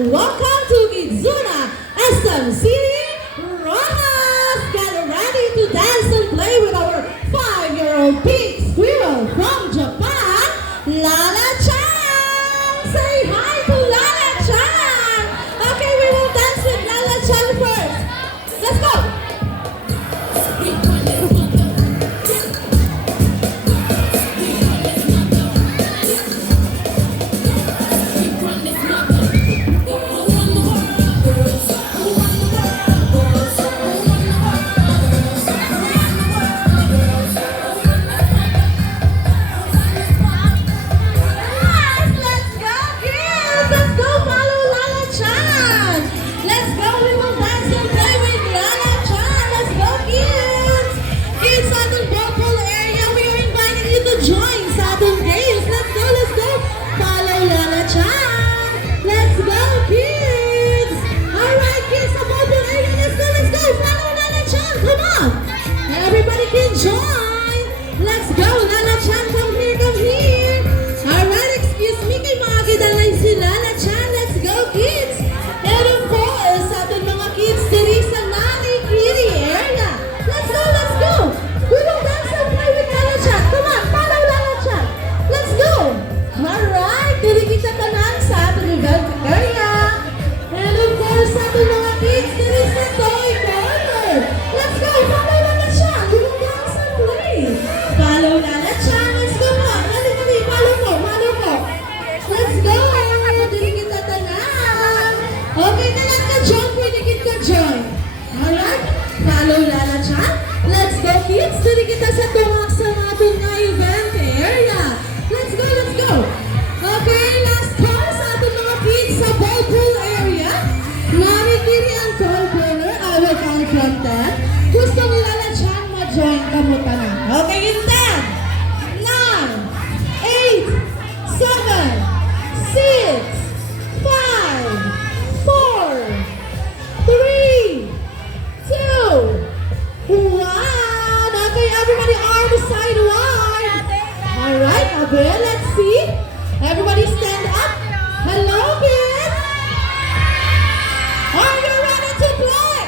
and welcome to Kizuna SMC Rojas! Get ready to dance and play with our 5-year-old pink squirrel from Japan, Lala Chan! Say hi to Lala Chan! Okay, we will dance with Lala Chan first. Let's go! Everybody can join! Let's go! Lala Chan, come here, come here! Alright, excuse me, kay mga kidalay si Lala Chan. Let's go, kids! And of course, sa ating mga kids, diri sa Nanay Kitty area. Let's go, let's go! We will dance and play with Lala Chan. Come on, follow Lala Chan. Let's go! Alright, diri kita tanan sa ating event area. And of course, sa ating mga kids, diri sa Toy Corner. Let's go, follow Lala Chan. We will dance and play. Follow Lala Chan. Let's go po. Dali, dali. Follow po. Follow po. Let's go. Dili kita tanan. Okay, tanan ka join. Pwede kita join. Alright. Follow Lala Chan. Let's go, kids. Dili kita sa tuwak sa ating nga event area. Let's go, let's go. Okay, last call sa ating mga kids sa ball pool area. Marikiri ang Toy Corner. I will count from 10. Gusto ni Lala Chan ma-join ka mo tanan. Okay, in 10, 9, 8, 7, 6, 5, 4, 3, 2, 1. Okay, everybody arm side wide. Alright, okay, let's see. Everybody stand up. Hello, kids. Are you ready to play?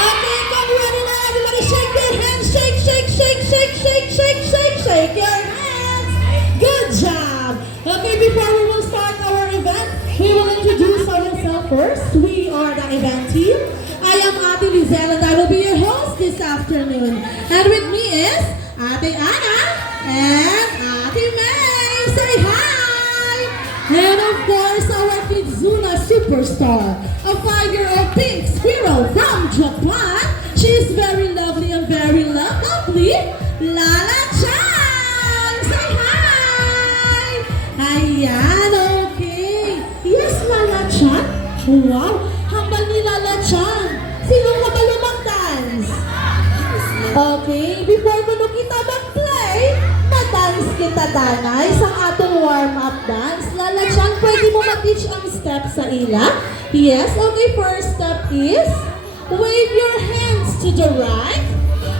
Okay, come ready now. Everybody shake your hands. Shake, shake, shake, shake, shake, shake, shake, shake your hands. Good job. Okay, before we will start our event, we will introduce ourselves first. We are the event team. I am Ate Lizelle and I will be your host this afternoon. And with me is Ate Ana and Ate May. Say hi. And of course, our Kizuna superstar, a 5-year-old pink squirrel from Japan. She is very lovely and very lovely. Lala Chan! Say hi! Ayan, okay. Yes, Lala Chan? Wow, hambal ni Lala Chan. Sino ka ba mag-dance? Okay, before mo kita mag-play, ma-dance kita tanay sa atong warm-up dance. Lala Chan, pwede mo ma-teach ang step sa ila? Yes, okay, first step is wave your hands to the right,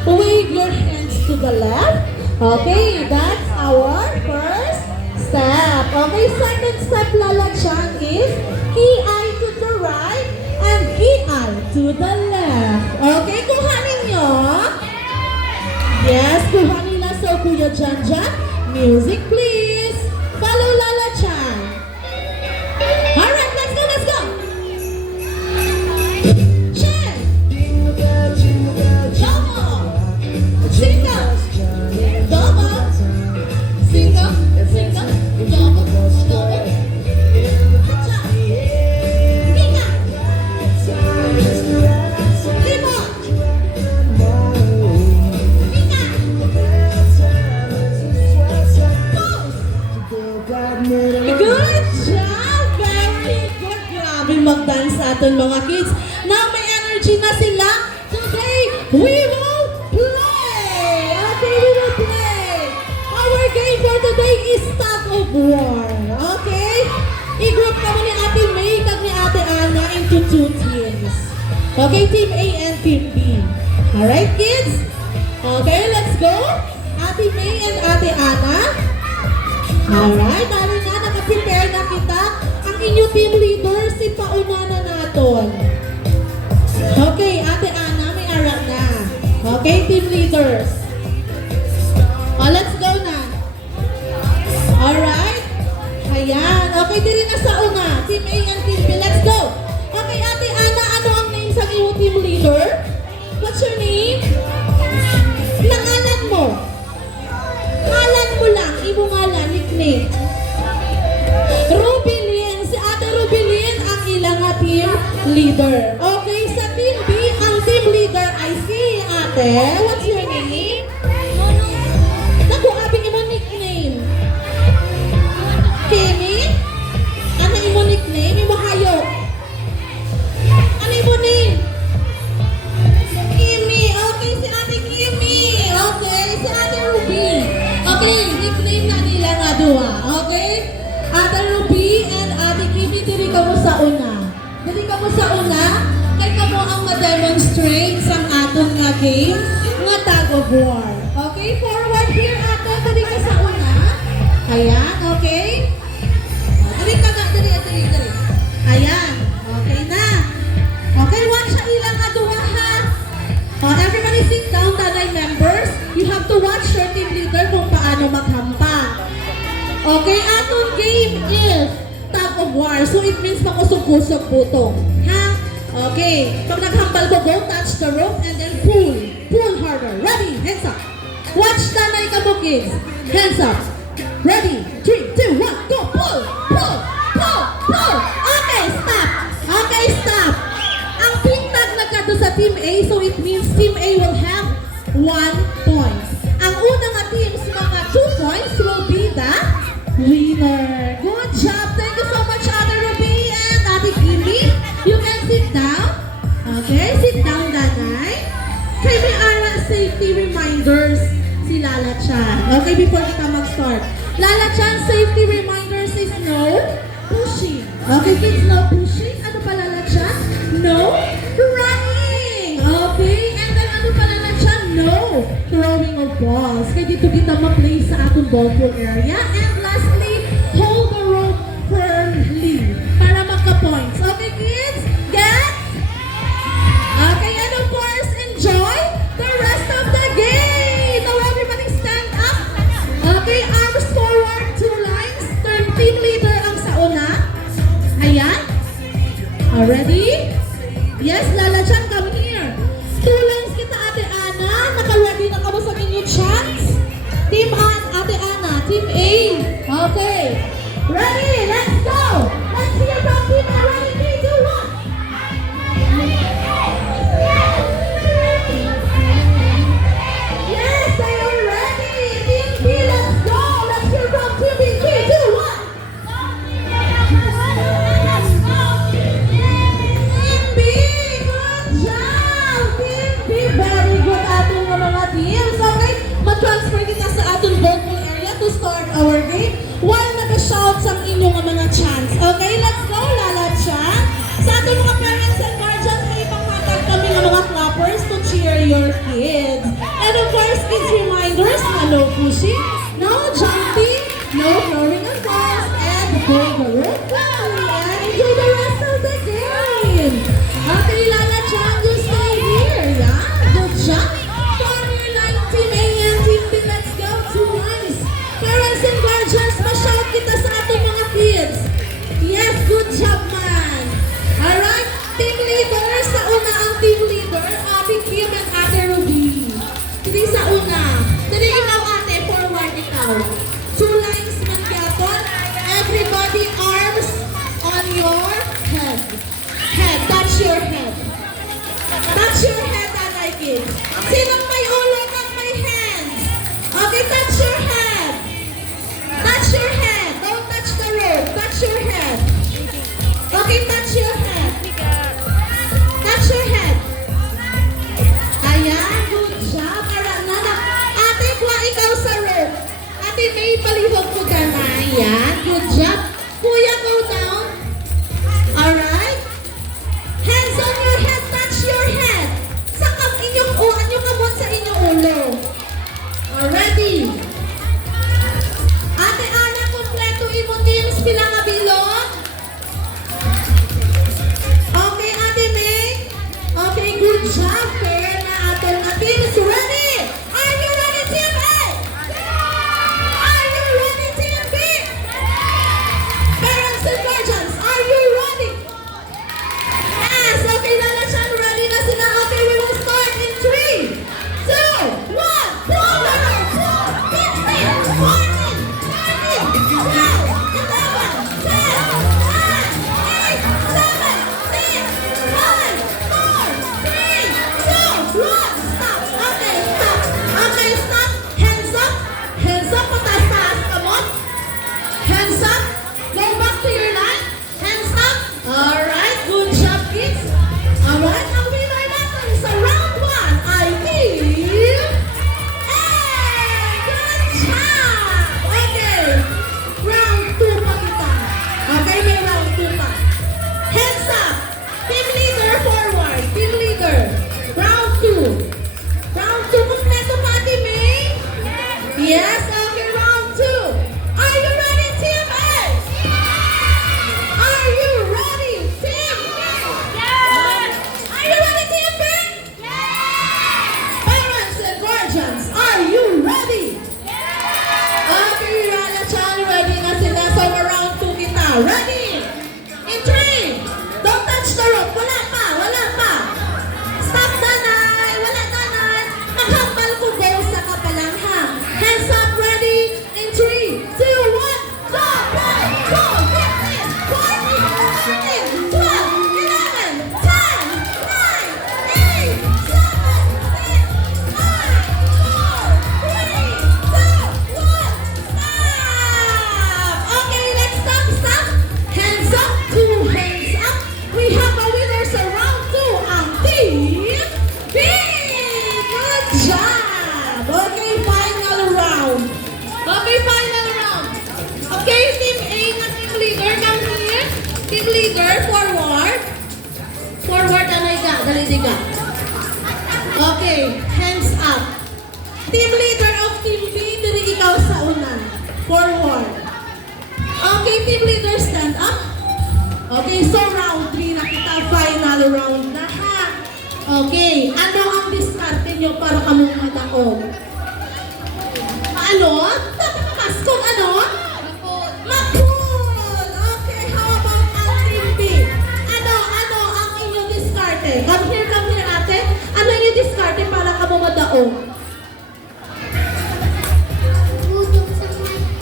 wave your hands to the left. Okay, that's our first step. Okay, second step, Lala Chan, is key eye to the right and key eye to the left. Okay, kuhanin nyo. Yes, kuhanin na sa Kuya Janjan. Music, please. Follow Lala Chan. Alright, let's go, let's go. Check. Double. Single. Double. Single. Single. Double. Double. Cha. Mika. Limon. Mika. Good job! Very good! Grabe mag-dance sa ating mga kids. Now may energy na sila. Today, we will play! Okay, we will play! Our game for today is tug of war. Okay? I-group kami ni Ate May at ni Ate Ana into 2 teams. Okay, Team A and Team B. Alright, kids? Okay, let's go! Ate May and Ate Ana. Alright, dahil nga nakaprepare na kita. Ang inyo team leader, si pauna na naton. Okay, Ate Ana, may ara na. Okay, team leaders. Let's go na. Alright. Ayan. Okay, dili na sa una. Team A and Team B. Let's go. Okay, Ate Ana, ano ang name sa iyong team leader? What's your name? Nangalan mo. Ngalan mo lang. Imo ngalan, nickname. Rubilin. Si Ate Rubilin ang ilang team leader. Okay, sa Team B, ang team leader ay si Ate. What's your name? Naku, abing imo nickname. Kimi? Ano imo nickname? Imo hayop. Ano imo name? Kimi. Okay, si Ate Kimi. Okay, si Ate Ruby. Okay, nickname na nila nga duwa. Okay? Ate Ruby and Ate Kimi, dili ka mo sa una. Dili ka mo sa una, kay ka mo ang ma-demonstrate sa atong nga game, nga tag of war. Okay, forward here, Ate. Dili ka sa una. Ayan, okay? Dili ka na, dili. Ayan, okay na. Okay, watch sa ilang nga duwa, ha? Everybody sit down, tanay members. You have to watch your team leader kung paano maghampang. Okay, atong game is tug of war. So it means makusog-kusog putong. Ha? Okay. Pag naghambal ko, go touch the rope and then pull. Pull harder. Ready? Hands up. Watch tanay ka mo, kids. Hands up. Ready? 3, 2, 1, go! Pull! Pull! Pull! Pull! Okay, stop! Okay, stop! Ang team tag nagkado sa Team A, so it means Team A will have 1 point. Ang unang nga teams, mga 2 points will be the winner. Good job! Thank you so much, Ate Ruby and Ate Kimi. You can sit down. Okay, sit down, Danay. Kay may ara safety reminders si Lala Chan. Okay, before kita mag-start. Lala Chan, safety reminders is no pushing. Okay, kids, no pushing. Ano pa, Lala Chan? No running. Okay, and then ano pa, Lala Chan? No throwing of balls. Kaya dito kita ma-play sa atong ball pool area. And lastly, hold the rope firmly para magka-points. Okay, kids? Get? Okay, and of course, enjoy the rest of the game. Now everybody stand up. Okay, arms forward, 2 lines. Turn team leader ang sa una. Ayan. Ready? Yes, Lala Chan, come here. 2 lines kita, Ate Ana. Naka-ready na ka ba sa inyong chance? Team Ate Ana, Team A. Okay. Ready? Let's go! Let's hear from Team A. Ready? 3, 2, 1. Yes, they are ready. Team B, let's go. Let's hear from Team B. 3, 2, 1. Team B, good job. Team B, very good atong mga teams. Okay, mag-transfer kita sa atong ball pool area to start our game while nag-shout sa inyong mga chants. Okay, let's go, Lala Chan. Sa atong mga parents and guardians, may panghatag kami ng mga clappers to cheer your kids. And of course, kids reminders na no pushing, no jumping, no throwing of balls, and hold the rope firmly and enjoy the rest of the game. Okay, Lala Chan, you stay here. Yeah, good job. Corner line, Team A and Team B, let's go. 2 lines. Parents and guardians, ma-shout kita sa ating mga kids. Yes, good job, man. Alright, team leader, sa una ang team leader, Ate Kim and Ate Ruby. Hindi sa una. Dali ikaw, Ate, forward ikaw. 2 lines man yapon. Everybody arms Yes, okay, round two. Are you ready, Team A? Are you ready, Team B? Yes! Are you ready, Team B? Parents and guardians, are you ready? Okay, Lala Chan, ready na sila. So, round two kita. Ready? In three. Don't touch the rope. Wala pa, wala pa. Stop, nanay. Wala, nanay. Maghambal ko sa ka pa lang, ha? Hands up, ready? In three, two, one, go! One, go! 15, 14, 13, 12, 11, 10, 9, 8, 7, 6, 5, 4, 3, 2, 1, stop! Okay, let's stop. Hands up, two hands up. We have a winner sa round two, ang Team B! Good job! Okay, final round. Okay, Team A na Team Leader, come here. Team Leader, forward. Forward, anay ka, dali ka. Okay, hands up. Team Leader of Team B, dili ikaw sa una. Forward. Okay, Team Leader, stand up. Okay, so round 3 na kita, final round na ha. Okay, ano ang diskarte nyo para kamukha ako? Ano? Dapat mamaskog, ano? Mapul! Okay, how about ang Team B? Ano ang inyong diskarte? Come here ate. Ano inyong diskarte para kamumadaong?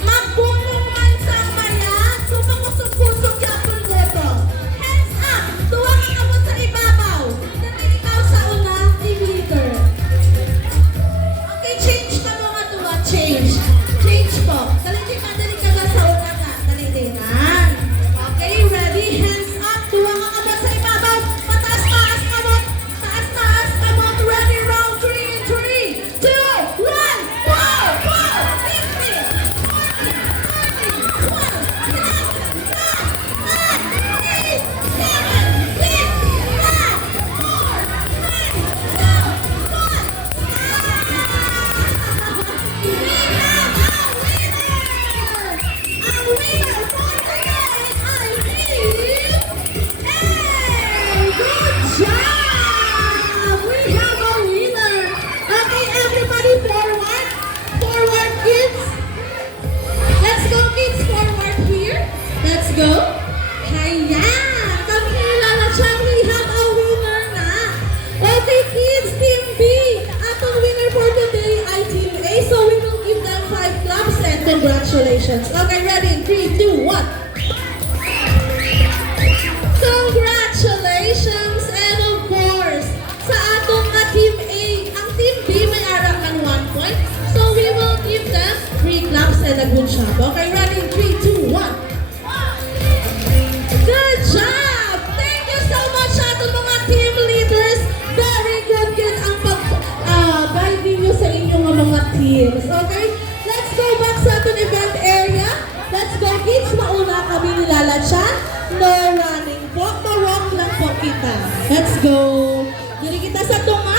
Magbulong man sa mayat, sumakusog-kusog yapon dito. Hands up! Tuwang ikamot sa ibabaw. Dali ikaw sa una, Team Leader. Okay, change ka mga tuwa. Change po. Dali ka na sa una ka. Dali na. Okay, ready? Hands up. Tuwang ikamot sa ibabaw. Mataas-taas kamot. Taas-taas kamot. Ready? Round 3 in 3, 2, 1, go! Go! 50! Let's go. Hiya! Come here, Lala Chan. We have a winner na. Okay, kids, Team B. Atong winner for today ay Team A. So we will give them 5 claps and congratulations. Okay, ready? In 3, 2, 1. Congratulations! And of course, sa atong ka Team A, ang Team B may arakan 1 point. So we will give them 3 claps and a good job. Okay, ready? In 3, 2, 1. Good job! Thank you so much sa ating mga team leaders. Very good ang pag-guiding nyo sa inyong mga teams. Okay? Let's go back sa ating event area. Let's go, kids. Mauna kami ni Lala Chan. No running po. Ma-walk lang po kita. Let's go. Dili kita sa tunga.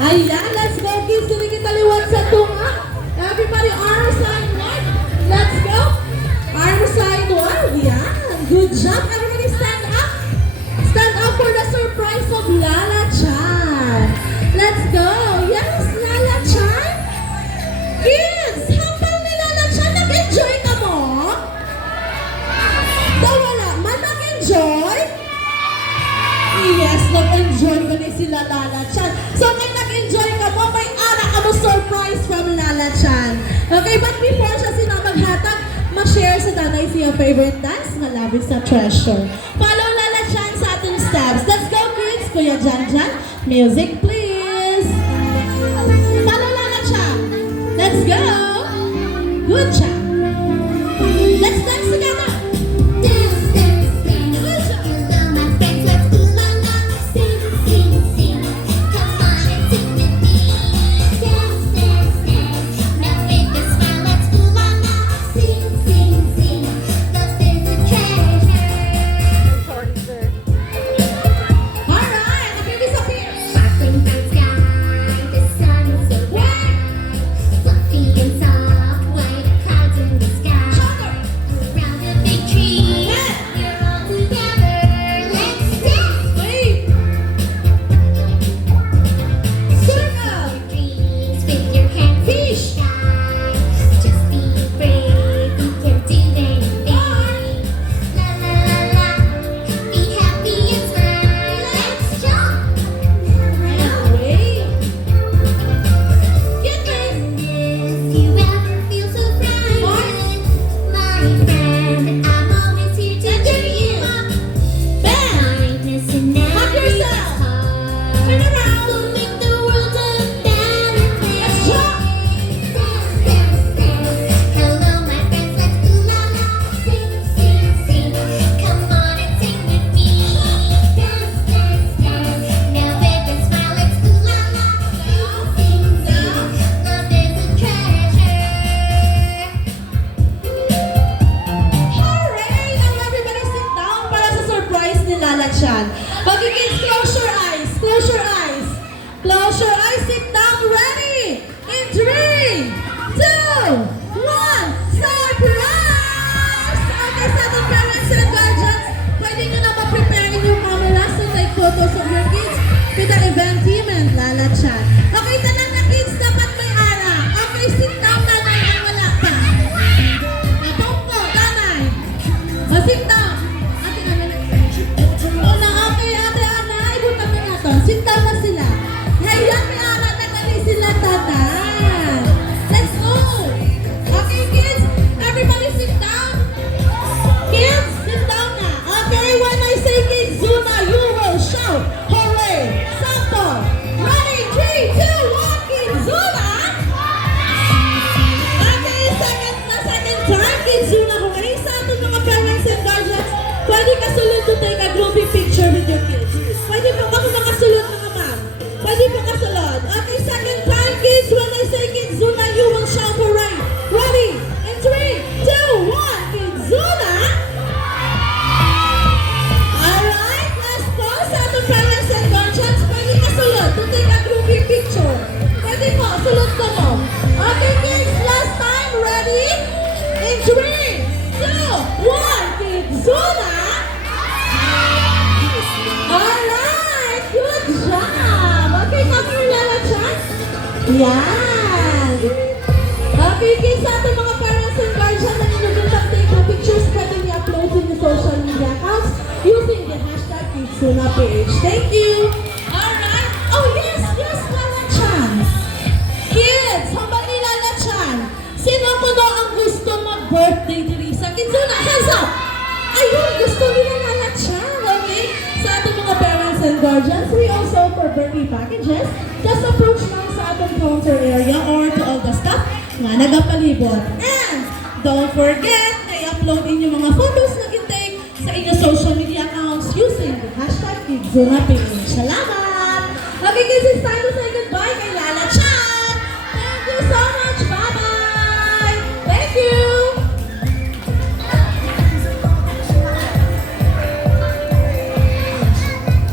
Ayan, let's go, kids. Dili kita liwat sa tunga. Everybody, arm side right. Let's go. Arm side one. Yeah. Good job. Everybody stand up. Stand up for the surprise of Lala Chan. Let's go. Yes, Lala Chan. Kids, habang ni Lala Chan, nag-enjoy ka mo? Daw wala man nag-enjoy? Yes, nag-enjoy ka ni sila Lala Chan. So, kung nag-enjoy ka mo, may ara ka mo surprise from Lala Chan. Okay, but before siya sinamaghatag, ma-share sa tanay siya favorite dance, malabig sa treasure. Follow Lala Chan sa ating steps. Let's go, kids! Kuya Jan. Music, please! Follow Lala Chan. Let's go! Good job! Let's dance together! Dance, dance, dance. Good job! Hello, my friends, let's ooh la la. Sing, sing, sing. Come on and sing with me. Dance, dance, dance. Now with a smile, let's ooh la la. Sing, sing, sing. Love is a treasure. Alright, okay, disappear! Sparkling bright sky, the sun is so bright. Surprise! Okay, sa ating parents and guardians, pwede nyo na ma-prepare yung cameras to take photos of your kids with the event team and Lala Chat. Okay, tanang na kids, dapat may ara. Okay, sit down nanay ang wala pa. Napongko, nanay. O, sit down. Ate, ano na? Una, okay, ate, anay. Butang na nato. Sit down na sila. Ngayon, may ara na kani sila, tatay. Let's go. Okay, kids, everybody sit down. Kids, sit down na. Okay, when I say kids, Zuna, you will shout. Hooray! Sample. Ready, 3, 2, 1, kids, Zuna. Okay, second time, kids, Zuna. Kung ay sa ating mga parents and guardians, pwede ka sulod to take a grouping picture with your kids. Pwede pa ako nakasulod mga ma'am. Pwede pa kasulod. Okay, second time, kids, when I say kids, Zuna, you will shout hooray. Ready, in 3, 2, 1, kids, Zuna. Alright, let's pause sa ating parents and guardians. Pwede ka sulod to take a grouping picture. Pwede po, sulod ka mo. Okay, kids, last time, ready? In 3, 2, 1, kids, Zuna. Alright, good job. Okay, come here, Lala Chat. Yan. Okay, kids, sa ating mga parents and guardians na inubintang take na pictures, pwede niya upload in the social media accounts using the hashtag KidsUnaPage. Thank you. Alright. Oh, yes, Lala Chan. Kids, habang ni Lala Chan, sino mo daw ang gusto mag-birthday diri sa KidsUna? Hands up! Ayun, gusto nila Lala Chan, okay? Sa ating mga parents and guardians, we also offer birthday packages. Just approach lang sa ating counter area or to all the staff nga nagapalibot. And don't forget na i-upload inyong mga photos na gitake sa inyong social media accounts using the hashtag KidsUnaPage. Salamat! Okay, kids, it's time to say